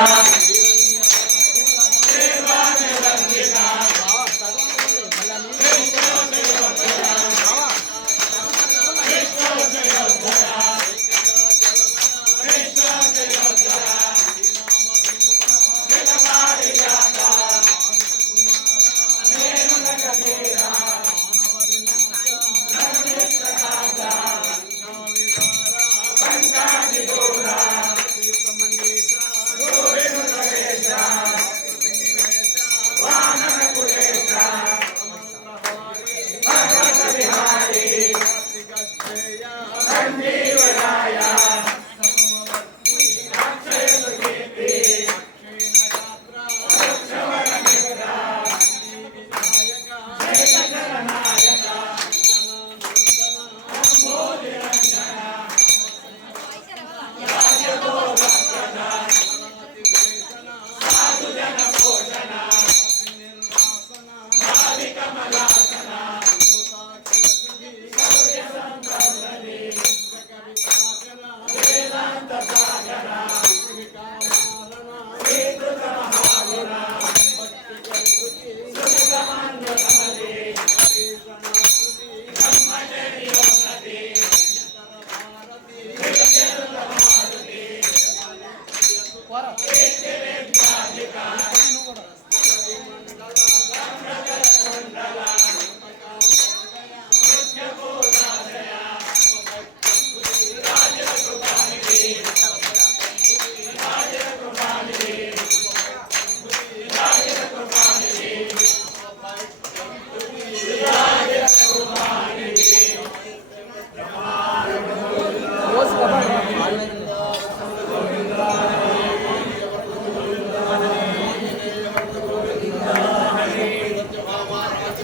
ఏంటి Yeah.